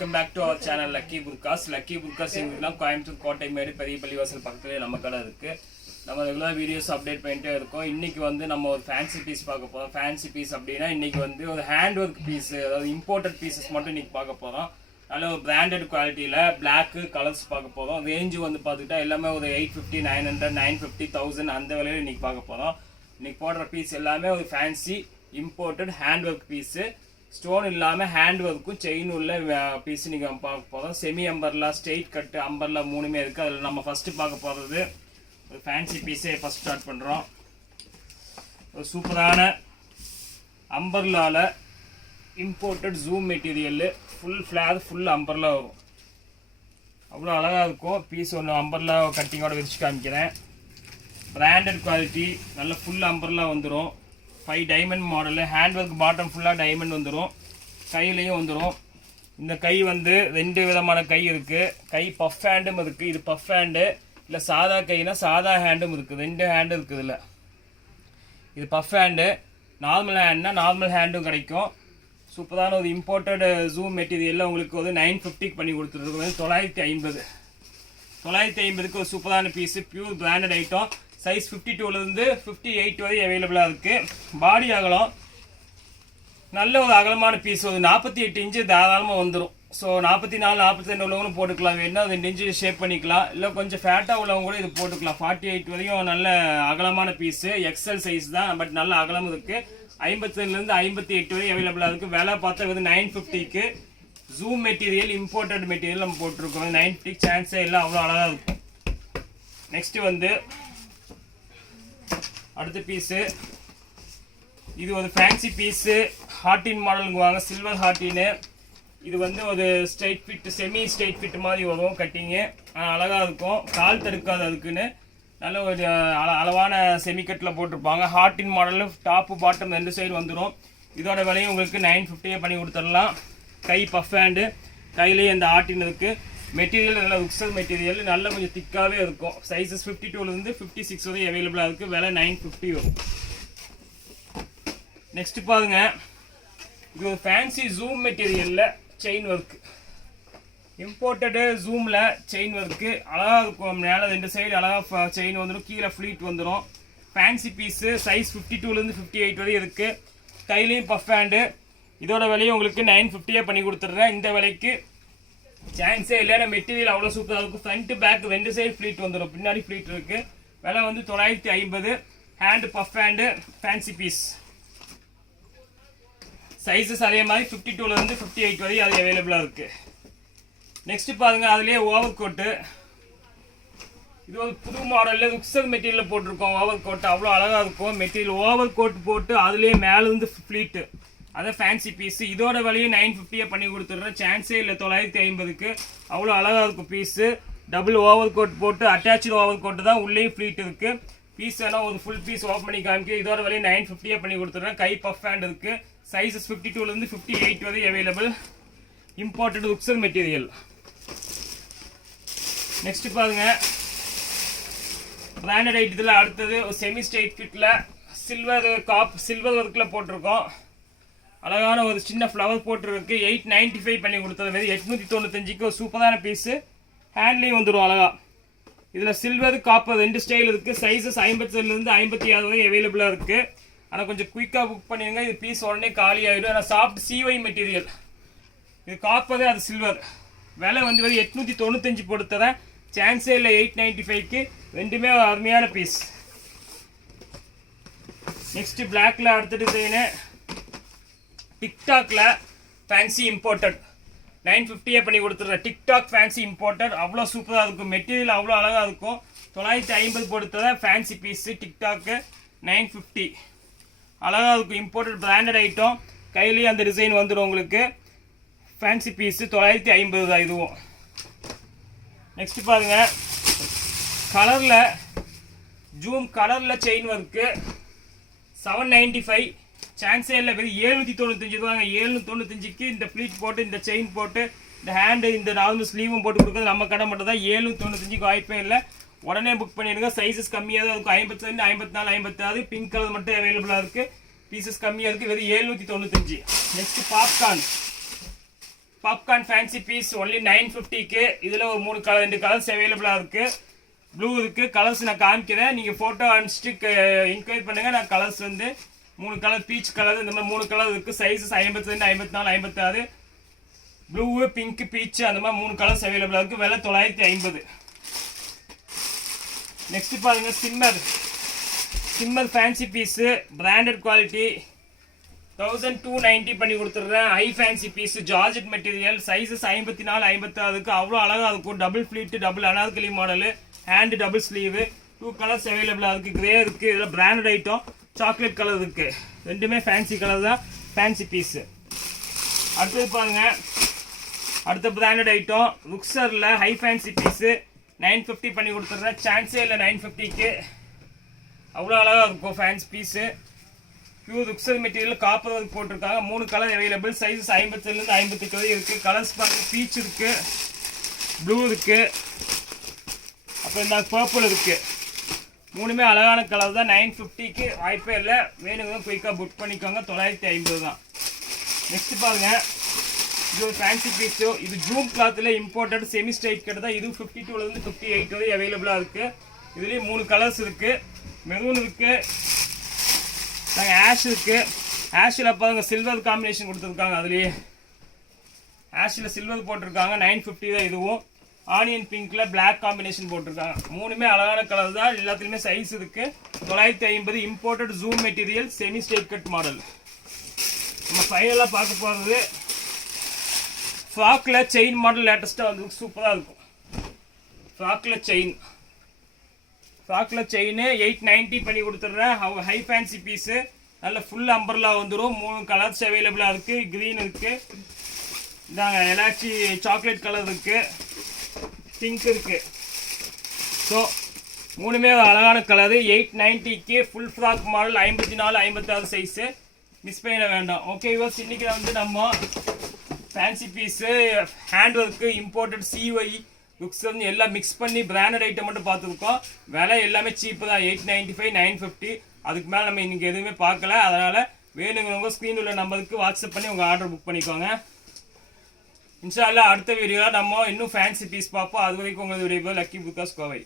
Welcome back to our channel lucky burqas. Lucky burqas எங்கன்னா கோயம்புத்தூர் கோட்டை மேடு பெரிய பள்ளிவாசல் பக்கத்துலேயே நம்ம கடை இருக்குது. நம்ம ரெகுலர் வீடியோஸ் அப்டேட் பண்ணிட்டே இருக்கோம். இன்றைக்கி வந்து நம்ம ஒரு ஃபேன்சி பீஸ் பார்க்க போகிறோம். ஃபேன்சி பீஸ் அப்படின்னா இன்றைக்கி வந்து ஒரு ஹேண்ட் ஒர்க் பீஸ், அதாவது இம்போர்ட்டட் பீசஸ் மட்டும் இன்றைக்கி பார்க்க போகிறோம். நல்ல ஒரு பிராண்டட் குவாலிட்டியில் பிளாக்கு கலர்ஸ் பார்க்க போகிறோம். ரேஞ்சு வந்து பார்த்துக்கிட்டா எல்லாமே ஒரு 850, 900, 950, 1000 அந்த விலையில் இன்றைக்கி பார்க்க போகிறோம். இன்றைக்கி போடுற பீஸ் எல்லாமே ஒரு fancy imported hand work piece. Stone இல்லாமல் ஹேண்ட் ஒர்க்கும் செயின் உள்ள பீஸ் நீங்கள் பார்க்க போகிறோம். Semi umbrella, straight cut, umbrella மூணுமே இருக்குது. அதில் நம்ம ஃபஸ்ட்டு பார்க்க போகிறது ஒரு ஃபேன்சி பீஸே ஃபஸ்ட் ஸ்டார்ட் பண்ணுறோம். ஒரு சூப்பரான அம்பர்லாவில் imported zoom material, full flare, full umbrella வரும். அவ்வளோ அழகாக இருக்கும் பீஸ். ஒன்று அம்பர்லா கட்டிங்கோட விரிச்சு காமிக்கிறேன். பிராண்டட் குவாலிட்டி, நல்ல ஃபுல் அம்பர்லா வந்துடும். 5 diamond model, hand work, bottom ஃபுல்லாக டைமண்ட் வந்துடும். கையிலையும் வந்துடும். இந்த கை வந்து 2 விதமான கை இருக்குது. கை பஃப் ஹேண்டும் இருக்குது. இது பஃப் ஹேண்டு, இல்லை சாதா கைனா சாதா ஹேண்டும் இருக்குது. 2 ஹேண்டு இருக்குது. இல்லை இது பஃப் ஹேண்டு. நார்மல் ஹேண்ட்னா நார்மல் ஹேண்டும் கிடைக்கும். சூப்பரான ஒரு இம்போர்ட்டட் ஜூம் மெட்டீரியலில் உங்களுக்கு ஒரு 950 பண்ணி கொடுத்துருக்கு. 950. 950க்கு ஒரு சூப்பரான piece, pure branded item. Size 52லேருந்து 58 வரை அவைலபிளாக இருக்குது. பாடி அகலம் நல்ல ஒரு அகலமான பீஸ், ஒரு 48 இன்ச்சு தாராளமாக வந்துடும். ஸோ 44, 42 உள்ளவங்களும் போட்டுக்கலாம். வேணுன்னா 2 இன்ச்சு ஷேப் பண்ணிக்கலாம். இல்லை கொஞ்சம் ஃபேட்டாக உள்ளவங்க கூட இது போட்டுக்கலாம். 48 வரையும் நல்ல அகலமான பீஸு. எக்ஸல் சைஸ் தான், பட் நல்ல அகலம் இருக்குது. 52லேருந்து 58 வரை அவைலபிளாக இருக்குது. விலை பார்த்தா வந்து 950க்கு ஜூம் மெட்டீரியல், இம்போர்ட்டட் மெட்டீரியல் நம்ம போட்டிருக்கோம். 950 சான்ஸே இல்லை, அவ்வளோ அழகாக இருக்கும். நெக்ஸ்ட்டு வந்து அடுத்த பீஸு, இது ஒரு ஃபேன்சி பீஸு. ஹார்டின் மாடலுங்குவாங்க, சில்வர் ஹார்டின்னு. இது வந்து ஒரு straight fit, semi straight fit மாதிரி வரும் கட்டிங்கு. அழகாக இருக்கும், கால் தடுக்காது. அதுக்குன்னு நல்ல ஒரு அளவான செமிக்கட்டில் போட்டிருப்பாங்க. Heart model, top bottom 2 side வந்துடும். இதோட விலையும் உங்களுக்கு 950 பண்ணி கொடுத்துடலாம். கை பஃப் ஹேண்டு, கையிலேயே இந்த ஹார்டின் இருக்குது. மெட்டீரியல் நல்ல உக்ஸல் மெட்டீரியல், நல்ல கொஞ்சம் திக்காகவே இருக்கும். சைஸஸ் 52லேருந்து 56 வரை அவைலபிளாக இருக்குது. விலை 950 வரும். நெக்ஸ்ட்டு பாருங்க, இது ஒரு ஃபேன்சி ஜூம் மெட்டீரியலில் செயின் ஒர்க்கு, இம்போர்ட்டடு ஜூமில் செயின் ஒர்க்கு அழகாக இருக்கும். மேலே 2 சைடு அழகாக செயின் வந்துடும், கீழே ஃப்ளீட் வந்துடும். ஃபேன்சி பீஸு, சைஸ் 52லேருந்து 58 வரை இருக்குது. கையிலையும் பஃப் ஹேண்டு. இதோட விலையும் உங்களுக்கு 950 பண்ணி கொடுத்துட்றேன். இந்த விலைக்கு சான்ஸே இல்லைன்னா மெட்டீரியல் அவ்வளோ சூப்பராக இருக்கும். ஃப்ரண்ட் பேக் 2 சைடு ஃப்ளீட் வந்துடும், பின்னாடி ஃப்ளீட் இருக்குது. விலை வந்து 950. Hand puff hand, fancy piece. Sizes அதே மாதிரி 52லேருந்து 58 வரை அது அவைலபிளாக இருக்குது. நெக்ஸ்ட்டு பாருங்கள், அதுலேயே ஓவர் கோட்டு. இது ஒரு புது மாடலில் உக்ஸல் மெட்டீரியலில் போட்டிருக்கோம். ஓவர் கோட்டு அவ்வளோ அழகாக இருக்கும். மெட்டீரியல் ஓவர் கோட் போட்டு அதுலேயே மேலேருந்து ஃப்ளீட்டு, அதான் ஃபேன்சி பீஸு. இதோட விலையும் 950 பண்ணி கொடுத்துட்றேன். சான்ஸே இல்லை 950க்கு. அவ்வளோ அழகாக இருக்கும் பீஸு. டபுள் ஓவர் கோட் போட்டு, அட்டாச்சு ஓவர் கோட்டு தான், உள்ளேயும் ஃப்ளீட் இருக்குது. பீஸ் வேணால் ஒரு ஃபுல் பீஸ் ஓப்பன் பண்ணி காமிக்க. இதோட விலையும் 950 பண்ணி கொடுத்துட்றேன். கை பஃப் ஹேண்ட் இருக்குது. சைஸஸ் 52லேருந்து 58 வரை அவைலபிள். இம்போர்ட்டட் உக்ஸல் மெட்டீரியல். நெக்ஸ்ட்டு பாருங்கள், பிராண்டட் ஐட்டத்தில் அடுத்தது ஒரு செமி ஸ்ட்ரெயிட் ஃபிட்டில் சில்வர் ஒர்க்கில் போட்டிருக்கோம். அழகான ஒரு சின்ன ஃப்ளவர் போட்டுருக்கு. 895 பண்ணி கொடுத்தது. வெறும் 895க்கு ஒரு சூப்பரான பீஸு. ஹேண்ட்லேயும் வந்துடும் அழகா. இதில் சில்வர், காப்பர் 2 ஸ்டைல் இருக்குது. சைஸஸ் 57லேருந்து 56 வரை அவைலபிளாக இருக்குது. ஆனால் கொஞ்சம் குயிக்காக புக் பண்ணிடுங்க. இது பீஸ் உடனே காலி ஆகிடும். ஆனால் சாஃப்ட் CY மெட்டீரியல். இது காப்பரு, அது சில்வர். விலை வந்து வெறும் 895 போட்டு தரேன். சான்ஸே இல்லை 895க்கு. ரெண்டுமே அருமையான பீஸ். நெக்ஸ்ட்டு பிளாக்கில் அடுத்த டிசைனு, டிக்டாக்ல ஃபேன்சி இம்போர்ட்டட் 950 பண்ணி கொடுத்துட்றேன். டிக்டாக் ஃபேன்சி இம்போர்ட்டட் அவ்வளோ சூப்பராக இருக்கும். மெட்டீரியல் அவ்வளோ அழகாக இருக்கும். 950 போடுத்தத ஃபேன்சி பீஸு. டிக்டாக்கு 950 அழகாக இருக்கும். Imported branded item. கையிலேயே அந்த டிசைன் வந்துடும் உங்களுக்கு. ஃபேன்சி பீஸு 950 தான் இதுவும். நெக்ஸ்ட் பாருங்கள், கலரில் ஜூம் கலரில் செயின் ஒர்க்கு 795. சான்ஸே இல்லை, வெறும் 795 ரூபாங்க. 795க்கு இந்த ஃப்ளீட் போட்டு, இந்த செயின் போட்டு, இந்த ஹேண்டு, இந்த நார்மல் ஸ்லீவும் போட்டு கொடுக்குறது நம்ம கடை மட்டும் தான். 795க்கு வாய்ப்பே இல்லை. உடனே புக் பண்ணிடுங்க. சைஸஸ் கம்மியாக தான் இருக்கும். 52, 54, 56. பிங்க் கலர் மட்டும் அவைலபிளாக இருக்குது. பீசஸ் கம்மியாக இருக்குது. வெறும் 795. Next popcorn. Popcorn fancy piece only 950க்கு. இதில் ஒரு 2 கலர்ஸ் அவைலபிளாக இருக்குது. ப்ளூ இருக்குது. கலர்ஸ் நான் காமிக்கிறேன், நீங்கள் ஃபோட்டோ அனுப்பிச்சிட்டு இன்கொயரி பண்ணுங்கள். நான் கலர்ஸ் வந்து 3 கலர், பீச் கலர், இந்த மாதிரி 3 கலர் இருக்குது. சைஸஸ் 52, 54, 56. ப்ளூ, பிங்க், பீச் அந்த மாதிரி 3 கலர்ஸ் அவைலபிளாக இருக்குது. விலை 950. நெக்ஸ்ட் பாருங்கள், shimmer fancy piece, branded quality, 1290 பண்ணி கொடுத்துட்றேன். High fancy piece, georgette material, sizes 54, 56. அவ்வளோ அழகாக இருக்கும். Double pleat, double Anarkali model, hand double sleeve. 2 colours அவைலபிளாக இருக்குது. கிரே இருக்குது, இதில் பிராண்டட் ஐட்டம். சாக்லேட் கலர் இருக்குது. ரெண்டுமே ஃபேன்சி கலர் தான், ஃபேன்சி பீஸு. அடுத்தது பாருங்கள், அடுத்த பிராண்டட் ஐட்டம் ருக்ஸரில் ஹை ஃபேன்சி பீஸு 950 பண்ணி கொடுத்துட்றேன். சான்ஸே இல்லை 950க்கு. அவ்வளோ அழகாக இருக்கும் ஃபேன்சி பீஸு. பியூர் ருக்ஸர் மெட்டீரியல், காப்பர் ஒர்க் போட்டிருக்காங்க. 3 கலர் அவைலபிள். சைஸஸ் 57 58 வரை இருக்குது. கலர்ஸ் பாருங்கள், பீச் இருக்குது, ப்ளூ இருக்குது, அப்புறம் இந்த பர்பிள் இருக்குது. 3மே அழகான கலர் தான். 950க்கு வாய்ப்பே இல்லை. வேணுங்க குயிக்காக புக் பண்ணிக்கோங்க. 950 தான். நெக்ஸ்ட் பாருங்கள், இது ஒரு ஃபேன்சி பீஸு. இது ஜூம் கிளாத்தில் இம்போர்ட்டட் செமி ஸ்ட்ரைட் கட் தான். இது 52 58 வரை அவைலபிளாக இருக்குது. இதுலேயும் 3 கலர்ஸ் இருக்குது. மெரூன் இருக்குது, நாங்கள் ஆஷ் இருக்குது. ஆஷில் பாருங்கள் சில்வர் காம்பினேஷன் கொடுத்துருக்காங்க. அதுலேயே ஆஷில் சில்வர் போட்டிருக்காங்க. 950 தான் இதுவும். ஆனியன் பிங்க்ல பிளாக் காம்பினேஷன் போட்டிருக்காங்க. 3மே அழகான கலர் தான். எல்லாத்துலேயுமே சைஸ் இருக்குது. 950. Imported zoom material, semi straight cut model. நம்ம ஃபைனலாக பார்க்க போகிறது ஃப்ராக்கில் செயின் மாடல். லேட்டஸ்ட்டாக வந்து சூப்பராக இருக்கும். ஃப்ராக்கில் செயின் 890 பண்ணி கொடுத்துட்றேன். ஹை ஃபேன்சி பீஸு, நல்ல ஃபுல் அம்பர்லா வந்துடும். 3 கலர்ஸ் அவைலபிளாக இருக்குது. க்ரீன் இருக்குது, இதாங்க எலாச்சி சாக்லேட் கலர் இருக்குது, பிங்க் இருக்குது. ஸோ 3மே அழகான கலரு. 890க்கு full frock model, 54 56 size. Miss பண்ணிட வேண்டாம். ஓகே யுவர்ஸ், இன்றைக்கி வந்து நம்ம fancy piece, hand work, imported சிஒய், லுக்ஸ் வந்து எல்லாம் மிக்ஸ் பண்ணி பிராண்டட் ஐட்டம் மட்டும் பார்த்துருக்கோம். விலை எல்லாமே சீப்பு தான். 895 950. அதுக்கு மேலே நம்ம இன்றைக்கி எதுவுமே பார்க்கல. அதனால் வேணுங்கிறவங்க ஸ்க்ரீன் உள்ள நம்பருக்கு வாட்ஸ்அப் பண்ணி உங்கள் ஆர்டர் புக் பண்ணிக்கோங்க. இன்ஷா அல்லாஹ் அடுத்த வீடியோவில் நம்ம இன்னும் ஃபேன்சி பீஸ் பார்ப்போம். அது வரைக்கும் உங்களது வீடியோ லக்கி புக்காஸ் கோவை.